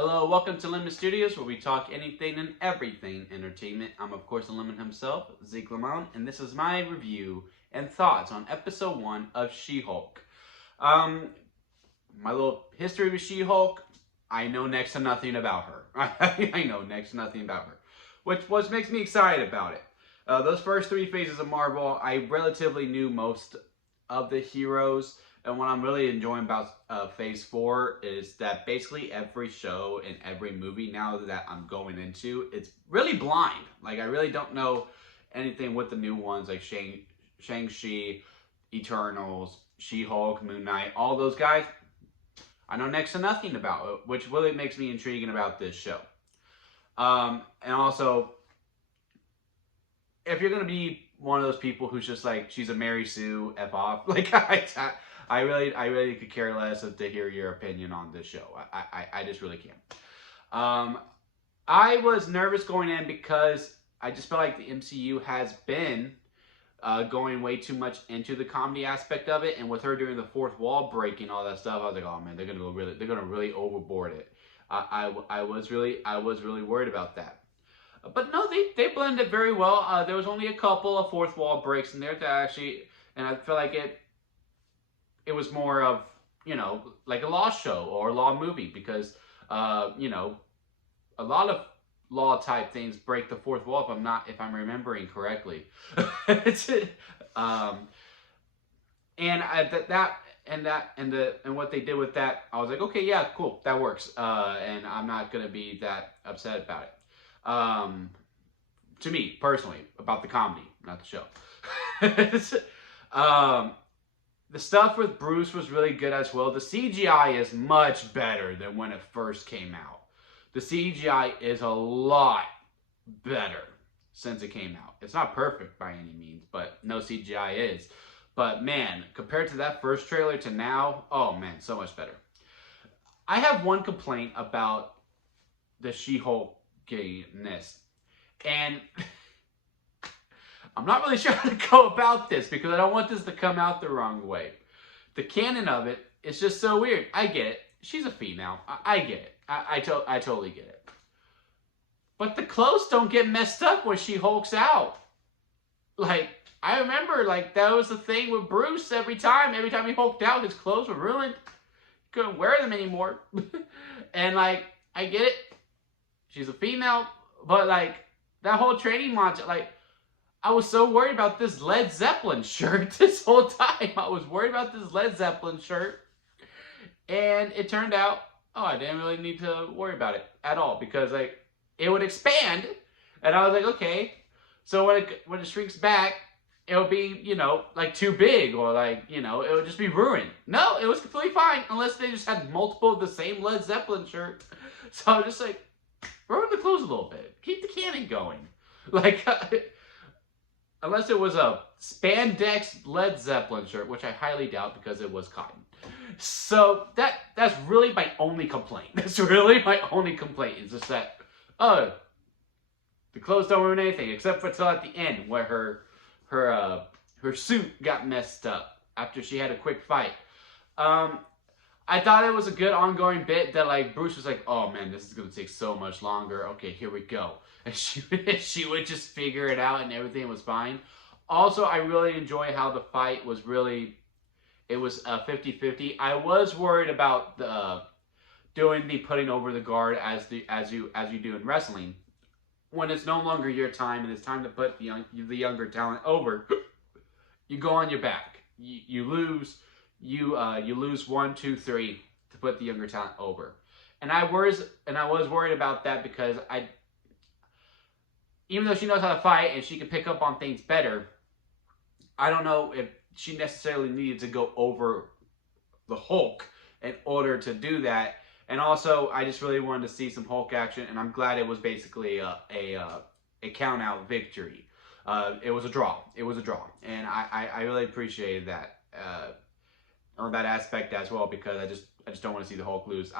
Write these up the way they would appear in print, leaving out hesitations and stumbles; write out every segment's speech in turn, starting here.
Hello, welcome to Lemon Studios, where we talk anything and everything entertainment. I'm, of course, the Lemon himself, Zeke Lemon, and this is my review and thoughts on episode 1 of She-Hulk. Um, my little history with She-Hulk, I know next to nothing about her. I know next to nothing about her, which makes me excited about it. Those first 3 phases of Marvel, I relatively knew most of the heroes. And what I'm really enjoying about Phase 4 is that basically every show and every movie now that I'm going into, it's really blind. Like, I really don't know anything with the new ones, like Shang-Chi, Eternals, She-Hulk, Moon Knight, all those guys. I know next to nothing about it, which really makes me intriguing about this show. And also, if you're going to be one of those people who's just like, she's a Mary Sue, F off, like, I really could care less to hear your opinion on this show. I just really can't. I was nervous going in because I just felt like the MCU has been going way too much into the comedy aspect of it, and with her doing the fourth wall breaking, all that stuff, I was like, oh man, they're gonna really overboard it. I was really worried about that. But no, they blended very well. There was only a couple of fourth wall breaks in there that actually, and I feel like it was more of, like a law show or a law movie because, a lot of law type things break the fourth wall if I'm remembering correctly. um, and what they did with that, I was like, okay, yeah, cool, that works. And I'm not gonna be that upset about it. To me personally, about the comedy, not the show. The stuff with Bruce was really good as well. The CGI is much better than when it first came out. The CGI is a lot better since it came out. It's not perfect by any means, but no, CGI is. But man, compared to that first trailer to now, oh man, so much better. I have one complaint about the She-Hulk gayness. And I'm not really sure how to go about this because I don't want this to come out the wrong way. The canon of it is just so weird. I get it. She's a female. I get it. I totally get it. But the clothes don't get messed up when she hulks out. Like, I remember, like, that was the thing with Bruce every time. Every time he hulked out, his clothes were ruined. He couldn't wear them anymore. And, like, I get it. She's a female. But, like, that whole training montage, like, I was so worried about this Led Zeppelin shirt this whole time. I was worried about this Led Zeppelin shirt. And it turned out, oh, I didn't really need to worry about it at all because, like, it would expand. And I was like, okay. So when it shrinks back, it'll be, like too big or like, it would just be ruined. No, it was completely fine unless they just had multiple of the same Led Zeppelin shirt. So I was just like, ruin the clothes a little bit. Keep the canon going. Like, unless it was a spandex Led Zeppelin shirt, which I highly doubt because it was cotton. So that's really my only complaint. That's really my only complaint. Is just that, oh, the clothes don't ruin anything except for till at the end where her suit got messed up after she had a quick fight. I thought it was a good ongoing bit that, like, Bruce was like, oh man, this is gonna take so much longer. Okay, here we go. And she would just figure it out and everything was fine. Also, I really enjoy how the fight was it was 50-50. I was worried about doing the putting over the guard as you do in wrestling. When it's no longer your time and it's time to put the younger talent over, you go on your back. You lose. You lose 1, 2, 3 to put the younger talent over, and I was worried about that because even though she knows how to fight and she can pick up on things better, I don't know if she necessarily needed to go over the Hulk in order to do that. And also, I just really wanted to see some Hulk action, and I'm glad it was basically a count out victory. It was a draw. It was a draw, and I really appreciated that. On that aspect as well, because I just don't want to see the Hulk lose.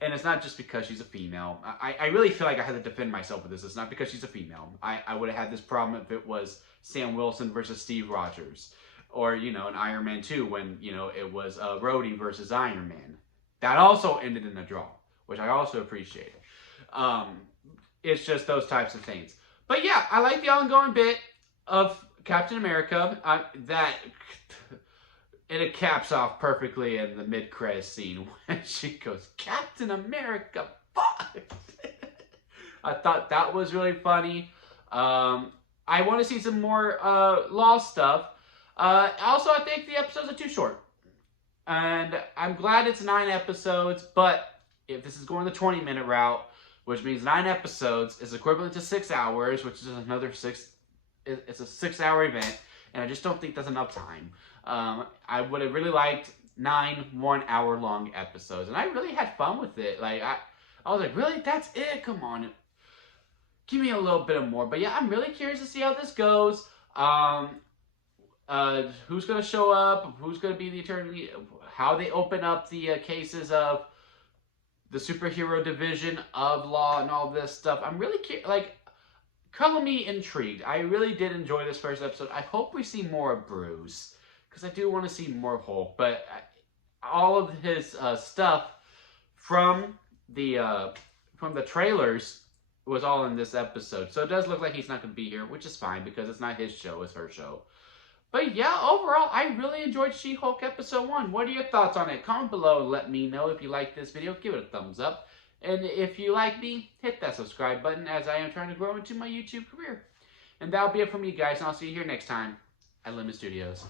And it's not just because she's a female. I really feel like I had to defend myself with this. It's not because she's a female. I would have had this problem if it was Sam Wilson versus Steve Rogers. Or, in Iron Man 2 when, it was Rhodey versus Iron Man. That also ended in a draw. which I also appreciate. It's just those types of things. But yeah, I like the ongoing bit of Captain America. That and it caps off perfectly in the mid-credits scene when she goes, Captain America, fuck! I thought that was really funny. I want to see some more Lost stuff. Also, I think the episodes are too short. And I'm glad it's 9 episodes, but if this is going the 20-minute route, which means 9 episodes is equivalent to 6 hours, which is another 6. It's a 6-hour event, and I just don't think that's enough time. I would have really liked 9 1-hour-long episodes, and I really had fun with it. Like I was like, really, that's it? Come on, give me a little bit of more. But yeah, I'm really curious to see how this goes. Who's gonna show up? Who's gonna be the attorney? How they open up the cases of the superhero division of Law and all this stuff. I'm really color me intrigued. I really did enjoy this first episode. I hope we see more of Bruce, because I do want to see more Hulk. But all of his stuff from the trailers was all in this episode. So it does look like he's not going to be here, which is fine, because it's not his show, it's her show. But yeah, overall, I really enjoyed She-Hulk Episode 1. What are your thoughts on it? Comment below and let me know if you like this video. Give it a thumbs up. And if you like me, hit that subscribe button, as I am trying to grow into my YouTube career. And that'll be it from me, guys, and I'll see you here next time at Lemon Studios.